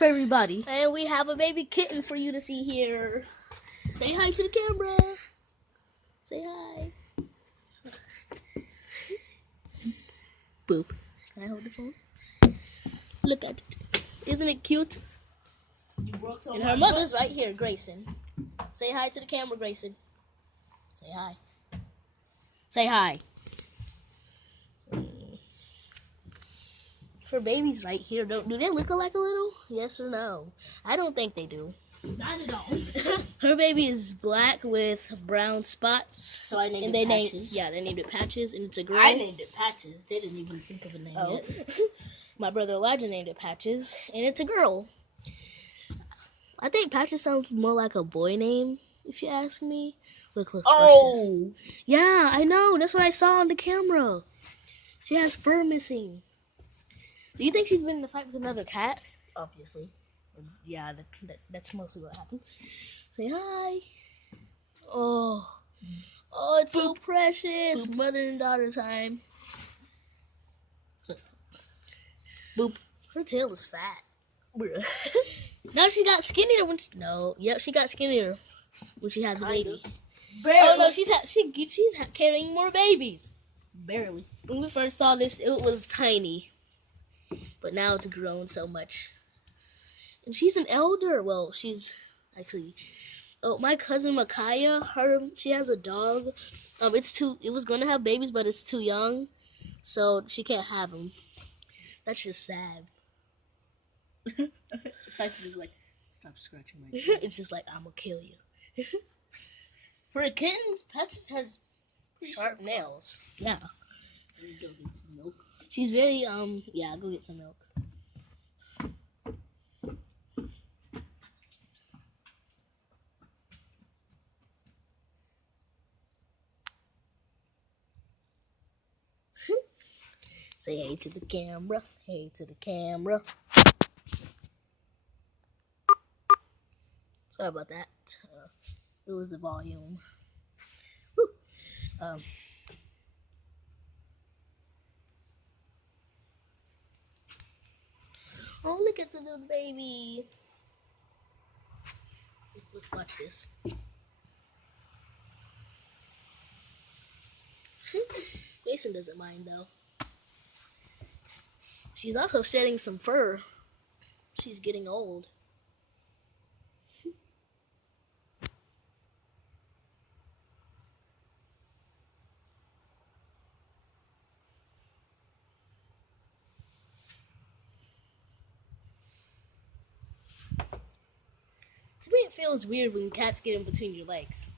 for everybody. And we have a baby kitten for you to see here. Say hi to the camera. Say hi. Boop. Can I hold the phone? Look at it. Isn't it cute? And her mother's right here, Grayson. Say hi to the camera, Grayson. Say hi. Say hi. Her baby's right here. Do they look alike a little? Yes or no? I don't think they do. Not at all. Her baby is black with brown spots. So I named And it they Patches. named it Patches, and it's a girl. I named it Patches. They didn't even think of a name Oh. yet. My brother Elijah named it Patches, and it's a girl. I think Patches sounds more like a boy name, if you ask me. Look, Oh! Yeah, I know. That's what I saw on the camera. She has fur missing. Do you think she's been in a fight with another cat? Obviously. Yeah, that's mostly what happened. Say hi. Oh, it's so precious. Boop. Mother and daughter time. Boop. Her tail is fat. Now she got skinnier when she got skinnier when she had the baby. Barely. Oh no, she's carrying more babies. Barely. When we first saw this, it was tiny, but now it's grown so much. And she's an elder. Well, she's actually. Oh, my cousin Micaiah, she has a dog. It was going to have babies, but it's too young, so she can't have them. That's just sad. Patches is like, stop scratching my chin. It's just like, I'm gonna kill you. For a kitten, Patches has Sharp nails. Yeah. Let me go get some milk. She's very yeah, go get some milk. Say hey to the camera. Hey to the camera. Sorry about that. It was the volume. Woo. Oh, look at the little baby. Watch this. Jason doesn't mind though. She's also shedding some fur. She's getting old. To me, it feels weird when cats get in between your legs.